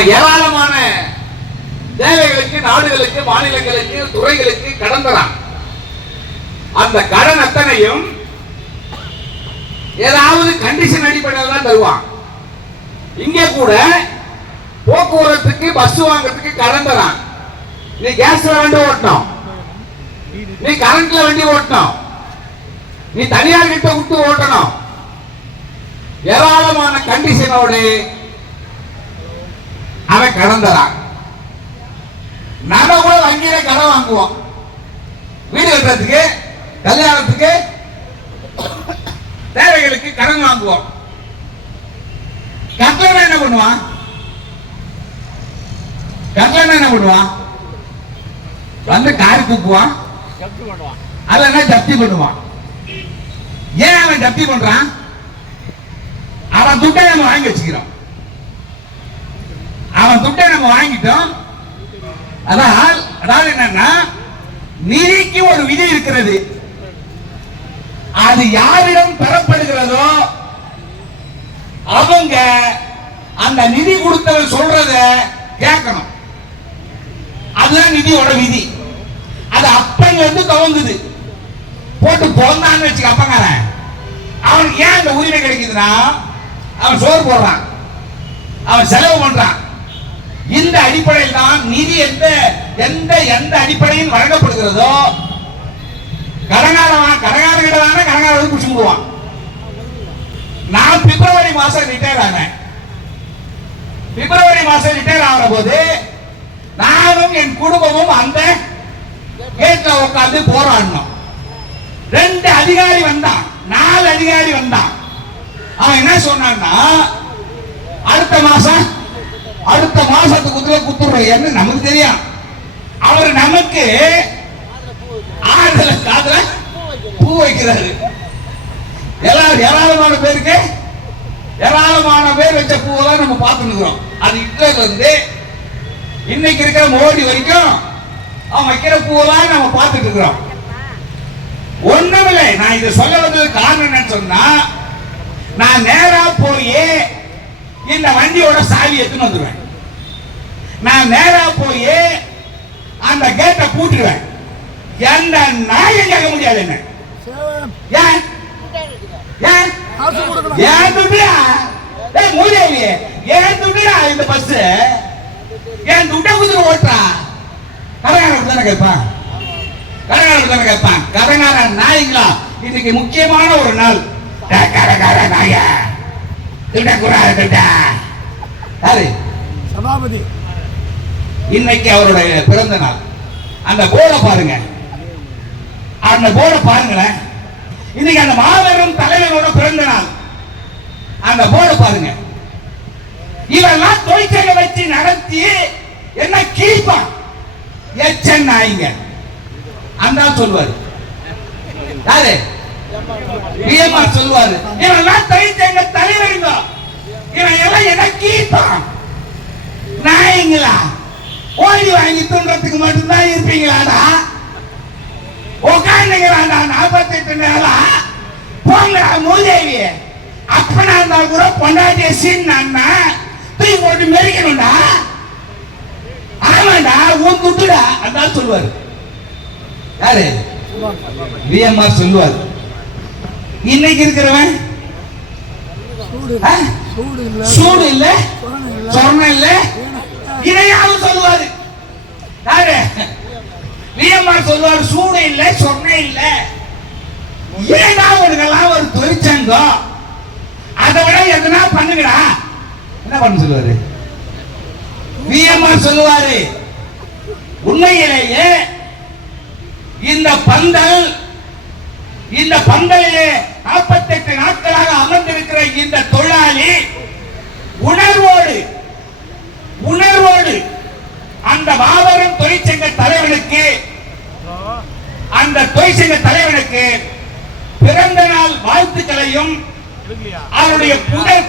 அவன் ஏராளமான தேவைகளுக்கு, நாடுகளுக்கு, மாநிலங்களுக்கு, துறைகளுக்கு கடன் தரான். அந்த கடன் அத்தனையும் ஏதாவது கண்டிஷன் அடிப்படையில் தான் தருவான். இங்கே கூட போக்குவரத்துக்கு, பஸ் வாங்குறதுக்கு கடன் தரான். நீ கேஸ்ல வண்டி ஓட்டணும், நீ கரண்ட்ல வண்டி ஓட்டணும், நீ தனியார் கிட்ட விட்டு ஓட்டணும். ஏராளமான கண்டிஷனோடு அவன் கடன் தரான். நாம கூட வங்கியில கடன் வாங்குவோம், வீடு கட்டுறதுக்கு, கல்யாணத்துக்கு, தேவைகளுக்கு கடன் வாங்குவோம். கட்டணம் என்ன பண்ணுவான்? கட்டணம் என்ன பண்ணுவான்? வந்து காரி தூக்குவான், அல்ல ஜப்தி பண்ணுவான். ஏன் அவன் ஜப்தி பண்றான்? அவன் துட்டை நம்ம வாங்கி வச்சுக்கிறோம், அவன் துட்டை நம்ம வாங்கிட்டோம். அதாவது என்னன்னா, நிதிக்கு ஒரு விதி இருக்கிறது. அது யாரிடம் பெறப்படுகிறதோ அவங்க அந்த நிதி கொடுத்தவர் சொல்றத கேட்கணும். அதுதான் நிதியோட விதி. அது அப்பங்க வந்து துவங்குது. போட்டு போந்தான்னு வச்சுக்க அப்பங்காரன், அவனுக்கு ஏன் அந்த உரிமை கிடைக்குதுன்னா, அவன் சோறு போடுறான், அவன் செலவு பண்றான். இந்த அடிப்படையில் தான் நிதி எந்த எந்த எந்த அடிப்படையில் வழங்கப்படுகிறதோ, கடங்காரன் குடிச்சுடுவான். நான் பிப்ரவரி மாசம் ரிட்டையர் ஆனேன். பிப்ரவரி மாசம் ரிட்டையர் ஆகிற போது நானும் என் குடும்பமும் அந்த கேட்ல உட்கார்ந்து போராடணும். 2 அதிகாரி வந்தான், 4 அதிகாரி வந்தான். அவன் என்ன சொன்னான்னா, அடுத்த மாசத்துக்கு குத்துறேன்னு நமக்கு தெரியும். அவர் நமக்கு ஆறுதல காதுல பூ வைக்கிறாரு. ஏராளமான பேருக்கு ஏராளமான பேர் வச்ச பூவெல்லாம் நம்ம பார்த்துருக்கிறோம். அது ஹிட்லர்ல இருந்து இன்னைக்கு இருக்கிற மோடி வரைக்கும் அவன் வைக்கிற பூவெல்லாம் நம்ம பார்த்துட்டு இருக்கிறோம். ஒண்ணுமில்லை. நான் இதை சொல்ல வந்தது காரணம் என்னன்னு சொன்னா, நான் நேரா போய் இந்த வண்டியோட சாவி எடுத்துன்னு வந்துடுவேன். நான் நேரா போய் அந்த கேட்டை பூட்டிடுவேன். எந்த நாயும் கேட்க முடியாது. என்ன ஏன் துட்டியா மூதேவி, ஏன் துட்டியா இந்த பஸ், ஏன் துட்டை குதிரை ஓட்டுறா? கடங்காரன் தானே கேட்பான், கடங்காரன் நாய்ங்களா? இன்னைக்கு முக்கியமான ஒரு நாள். கடங்கார நாய சபாபதி, இன்னைக்கு அவருடைய பிறந்த நாள். அந்த போர்டை பாருங்க, அந்த போர்டை பாருங்களேன். இன்னைக்கு அந்த மாபெரும் தலைவரோட பிறந்த நாள். அந்த போர்டை பாருங்க. இவெல்லாம் தொழிற்சங்க வச்சு நடத்தி என்ன கீழ்ப்பான் எச்சன் நாய்ங்க. அந்த சொல்லுவாரு யாரு? பிஎம்ஆர் சொல்லுவாரு, இவெல்லாம் தொழிற்சங்க தலைவருங்க, இவன் எல்லாம் என்ன கீழ்ப்பான் நாய்ங்களா? ஓடி வாங்கி தூண்டுறதுக்கு மட்டும்தான் இருப்பீங்களாடா? உட்காந்துங்கிறாண்டா 48 நேரம். போங்கடா மூதேவி. அப்பனா இருந்தா கூட பொண்டாட்டிய சீன்னா தூக்கி போட்டு மெரிக்கணும்டா. ஆமாண்டா, உன் துட்டுடா. அதான் சொல்லுவாரு. யாரு? பிஎம்ஆர் சொல்லுவாரு. இன்னைக்கு இருக்கிறவன் சூடு இல்ல, சொர்ணம் இல்ல, இதையாவது சொல்லுவாரு. யாரு? பிஎம்ஆர் சொல்லுவாரு, சூடு இல்ல, சொர்ணம் இல்ல. ஏன்னா உனக்கெல்லாம் ஒரு தொழிற்சங்கம், அதை விட எதுனா பண்ணுங்கடா. என்ன பண்ண சொல்லுவாரு? பிஎம்ஆர் சொல்லுவாரு, உண்மையிலேயே இந்த பந்தலிலே 48 நாட்களாக அமர்ந்திருக்கிற இந்த தொழிலாளி உணர்வோடு அந்த மாபெரும் தொழிற்சங்க தலைவனுக்கு பிறந்த நாள் வாழ்த்துக்களையும் அவருடைய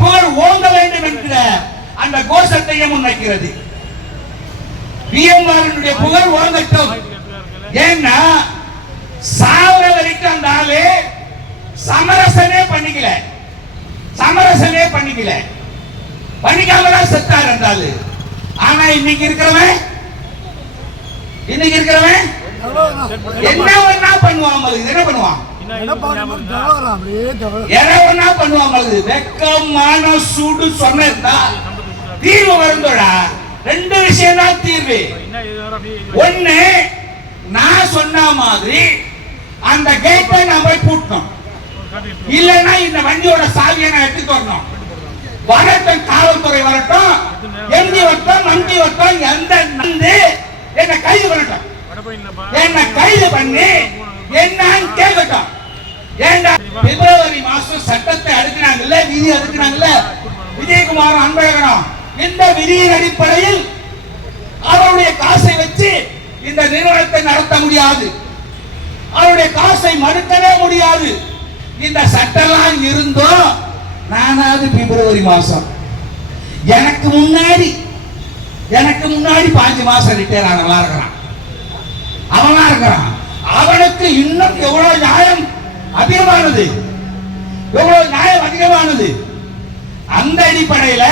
புகழ் ஓங்க வேண்டும் என்கிற அந்த கோஷத்தையும் முன்வைக்கிறது. பிஎம்ஆர் புகழ் ஓங்கட்டும். ஏன்னா சாவர வரைக்கும் அந்த ஆளு சமரசமே பண்ணிக்கல, பண்ணிக்காம தான் செத்தார். அந்த ஆளு ஆனா இன்னைக்கு இருக்கிறவன் என்ன ஒண்ணா பண்ணுவான், என்ன பண்ணுவான், எதை ஒண்ணா பண்ணுவான். வெக்கமான சூடு சொன்னா தீர்வு வருந்தோடா. ரெண்டு விஷயம் தான் தீர்வு. ஒண்ணு, நான் சொன்ன மாதிரி அந்த கேட்டை நான் போய் பூட்டணும், இல்லைன்னா இந்த வண்டியோட சாவியை நான் எடுத்து வரணும். வரட்டும், காவல்துறை வரட்டும், எம்பி வரட்டும், மந்தி வரட்டும், எந்த நந்து என்ன கைது பண்ணட்டும், என்ன கைது பண்ணி என்னன்னு கேட்கட்டும். ஏண்டா பிப்ரவரி மாசம் சட்டத்தை அடுக்கினாங்கல்ல, விதி அடுக்கினாங்கல்ல, விஜயகுமார் அன்பழகனும் இந்த விதியின் அடிப்படையில் அவருடைய காசை வச்சு இந்த நிறுவனத்தை நடத்த முடியாது, அவருடைய காசை மறுக்கவே முடியாது. இந்த சட்டெல்லாம் இருந்தோம். நானாவது பிப்ரவரி மாசம் எனக்கு முன்னாடி 5 மாசம் ரிட்டையர் ஆனவனா இருக்கிறான், அவனா இருக்கிறான். அவனுக்கு இன்னும் எவ்வளவு நியாயம் அதிகமானது, எவ்வளவு நியாயம் அதிகமானது. அந்த அடிப்படையில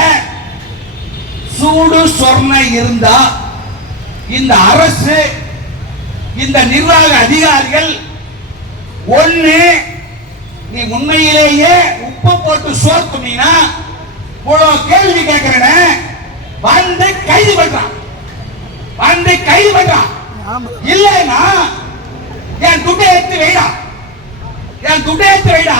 சூடு சொர்ணை இருந்தா இந்த அரசு, இந்த நிர்வாக அதிகாரிகள், ஒண்ணு நீ உண்மையிலேயே உப்பு போட்டு சோத்துனா இவ்வளவு கேள்வி கேட்கிறேன், வந்து கைது பண்றான், இல்லைன்னா என் துட்டை எடுத்து வைடா,